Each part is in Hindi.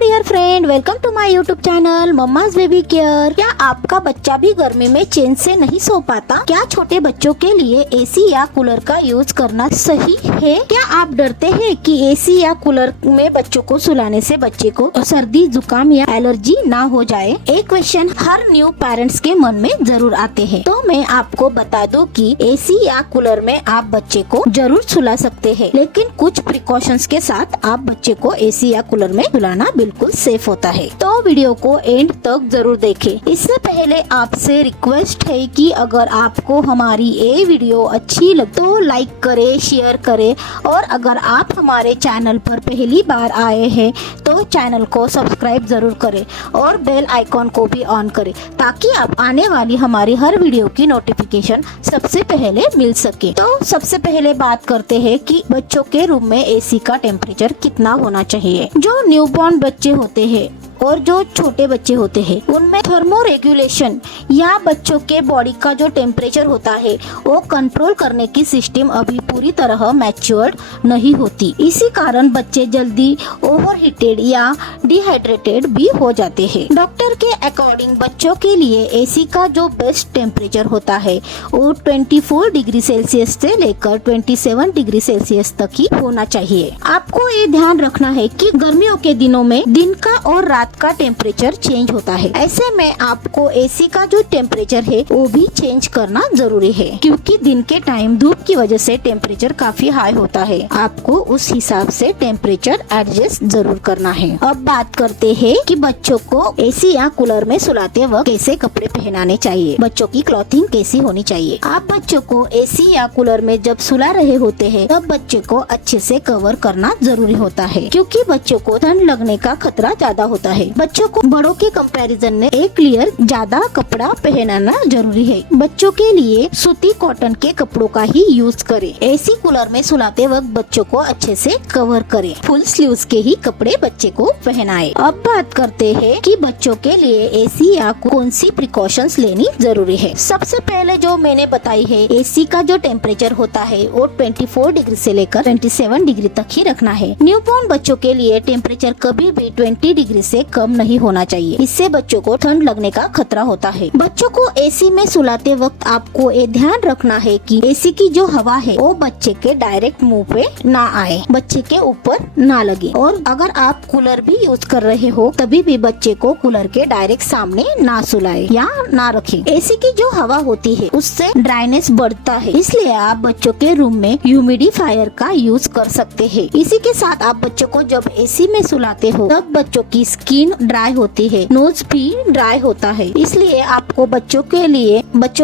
Dear friend, welcome to my YouTube channel mamma's baby care. क्या आपका बच्चा भी गर्मी में चैन से नहीं सो पाता? क्या छोटे बच्चों के लिए एसी या कूलर का यूज करना सही है? क्या आप डरते हैं कि एसी या कूलर में बच्चों को सुलाने से बच्चे को सर्दी, जुकाम या एलर्जी ना हो जाए? एक क्वेश्चन हर न्यू पेरेंट्स के मन में जरूर आते हैं। तो मैं आपको बता दूं कि एसी या कूलर में आप बच्चे को जरूर सुला सकते हैं, लेकिन कुछ प्रिकॉशंस के साथ आप बच्चे को एसी या कूलर में सुलाना बिल्कुल सेफ होता है। तो वीडियो को एंड तक जरूर देखें। इससे पहले आपसे रिक्वेस्ट है कि अगर आपको हमारी ये वीडियो अच्छी लगे तो लाइक करे, शेयर करे, और अगर आप हमारे चैनल पर पहली बार आए हैं तो चैनल को सब्सक्राइब जरूर करें और बेल आइकॉन को भी ऑन करें, ताकि आप आने वाली हमारी हर वीडियो की नोटिफिकेशन सबसे पहले मिल सके। तो सबसे पहले बात करते हैं कि बच्चों के रूम में एसी का टेम्परेचर कितना होना चाहिए। जो न्यूबॉर्न बच्चे होते हैं और जो छोटे बच्चे होते हैं उनमें थर्मो रेगुलेशन या बच्चों के बॉडी का जो टेम्परेचर होता है वो कंट्रोल करने की सिस्टम अभी पूरी तरह मैच्योर्ड नहीं होती। इसी कारण बच्चे जल्दी ओवरहीटेड या डिहाइड्रेटेड भी हो जाते हैं। डॉक्टर के अकॉर्डिंग बच्चों के लिए एसी का जो बेस्ट टेम्परेचर होता है वो 24 डिग्री सेल्सियस से लेकर 27 डिग्री सेल्सियस तक ही होना चाहिए। आपको ये ध्यान रखना है कि गर्मियों के दिनों में दिन का और रात का टेम्परेचर चेंज होता है। ऐसे में आपको एसी का जो टेम्परेचर है वो भी चेंज करना जरूरी है, क्योंकि दिन के टाइम धूप की वजह से टेम्परेचर काफी हाई होता है। आपको उस हिसाब से टेम्परेचर एडजस्ट जरूर करना है। अब बात करते हैं कि बच्चों को एसी या कूलर में सुलाते वक्त कैसे कपड़े पहनाने चाहिए, बच्चों की क्लॉथिंग कैसी होनी चाहिए। आप बच्चों को एसी या कूलर में जब सुला रहे होते हैं तब बच्चे को अच्छे से कवर करना जरूरी होता है, क्योंकि बच्चों को ठंड लगने का खतरा ज्यादा होता है। बच्चों को बड़ों के कंपैरिजन में एक लेयर ज्यादा कपड़ा पहनाना जरूरी है। बच्चों के लिए सूती कॉटन के कपड़ों का ही यूज करें। एसी कूलर में सुलाते वक्त बच्चों को अच्छे से कवर करें। फुल स्लीव्स के ही कपड़े बच्चे को पहनाएं। अब बात करते हैं कि बच्चों के लिए एसी या कौन सी प्रिकॉशंस लेनी जरूरी है। सबसे पहले जो मैंने बताई है, एसी का जो टेम्परेचर होता है वो 24 डिग्री से लेकर 27 डिग्री तक ही रखना है। न्यूबॉर्न बच्चों के लिए टेम्परेचर कभी भी 20 डिग्री से कम नहीं होना चाहिए। इससे बच्चों को ठंड लगने का खतरा होता है। बच्चों को एसी में सुलाते वक्त आपको ये ध्यान रखना है कि एसी की जो हवा है वो बच्चे के डायरेक्ट मुंह पे ना आए, बच्चे के ऊपर ना लगे। और अगर आप कूलर भी यूज कर रहे हो तभी भी बच्चे को कूलर के डायरेक्ट सामने ना सुलाए या ना रखें। एसी की जो हवा होती है उससे ड्राइनेस बढ़ता है, इसलिए आप बच्चों के रूम में ह्यूमिडिफायर का यूज कर सकते हैं। इसी के साथ आप बच्चों को जब एसी में सुलाते हो तब बच्चों की स्किन ड्राई होती है, नोज भी ड्राई होता है, इसलिए आपको बच्चों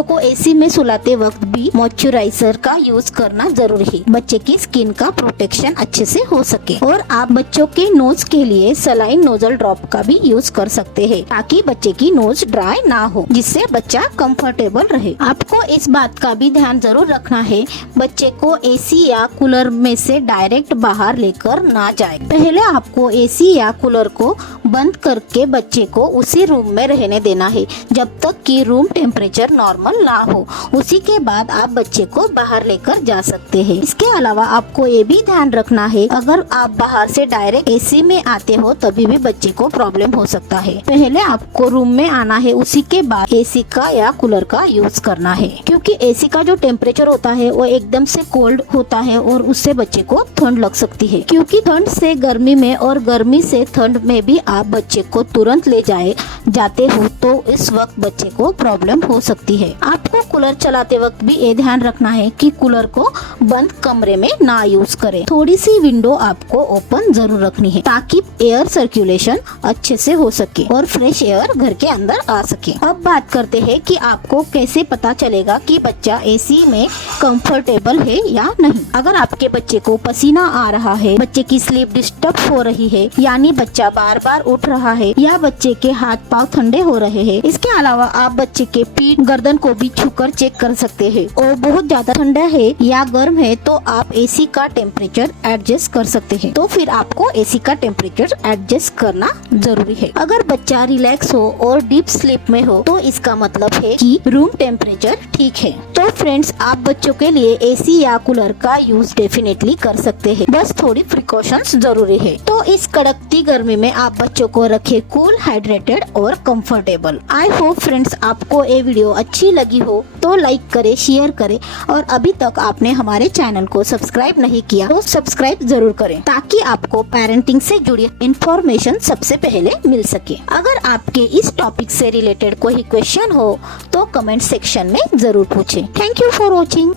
को एसी में सुलाते वक्त भी मॉइस्चराइजर का यूज करना जरूरी है, बच्चे की स्किन का प्रोटेक्शन अच्छे से हो सके। और आप बच्चों के नोज के लिए सलाइन नोजल ड्रॉप का भी यूज कर सकते हैं, ताकि बच्चे की नोज ड्राई ना हो, जिससे बच्चा कंफर्टेबल रहे। आपको इस बात का भी ध्यान जरूर रखना है, बच्चे को एसी या कूलर में से डायरेक्ट बाहर लेकर ना जाए। पहले आपको एसी या कूलर को बंद करके बच्चे को उसी रूम में रहने देना है जब तक कि रूम टेम्परेचर नॉर्मल ना हो। उसी के बाद आप बच्चे को बाहर लेकर जा सकते हैं। इसके अलावा आपको ये भी ध्यान रखना है, अगर आप बाहर से डायरेक्ट एसी में आते हो तभी भी बच्चे को प्रॉब्लम हो सकता है। पहले आपको रूम में आना है, उसी के बाद एसी का या कूलर का यूज करना है, क्योंकि एसी का जो टेम्परेचर होता है वो एकदम से कोल्ड होता है और उससे बच्चे को ठंड लग सकती है। क्योंकि ठंड से गर्मी में और गर्मी से ठंड में भी आप बच्चे को तुरंत ले जाते हो तो इस वक्त बच्चे को प्रॉब्लम हो सकती है। आपको कूलर चलाते वक्त भी ये ध्यान रखना है कि कूलर को बंद कमरे में ना यूज करें। थोड़ी सी विंडो आपको ओपन जरूर रखनी है, ताकि एयर सर्कुलेशन अच्छे से हो सके और फ्रेश एयर घर के अंदर आ सके। अब बात करते हैं कि आपको कैसे पता चलेगा कि बच्चा एसी में कंफर्टेबल है या नहीं। अगर आपके बच्चे को पसीना आ रहा है, बच्चे की स्लीप डिस्टर्ब हो रही है, यानी बच्चा बार बार उठ रहा है, या बच्चे के हाथ पाँव ज्यादा ठंडे हो रहे हैं। इसके अलावा आप बच्चे के पीठ गर्दन को भी छूकर चेक कर सकते हैं और बहुत ज्यादा ठंडा है या गर्म है तो आप एसी का टेम्परेचर एडजस्ट कर सकते हैं। तो फिर आपको एसी का टेम्परेचर एडजस्ट करना जरूरी है। अगर बच्चा रिलैक्स हो और डीप स्लीप में हो तो इसका मतलब है कि रूम टेम्परेचर ठीक है। तो फ्रेंड्स, आप बच्चों के लिए एसी या कूलर का यूज डेफिनेटली कर सकते हैं, बस थोड़ी प्रिकॉशंस जरूरी है। तो इस कड़कती गर्मी में आप बच्चों को रखें कूल, हाइड्रेटेड और कंफर्टेबल। आई होप फ्रेंड्स आपको ये वीडियो अच्छी लगी हो तो लाइक करे, शेयर करे और अभी तक आपने हमारे चैनल को सब्सक्राइब नहीं किया तो सब्सक्राइब जरूर करें ताकि आपको पेरेंटिंग से जुड़ी इंफॉर्मेशन सबसे पहले मिल सके। अगर आपके इस टॉपिक से रिलेटेड कोई क्वेश्चन हो तो कमेंट सेक्शन में जरूर पूछें। Thank you for watching.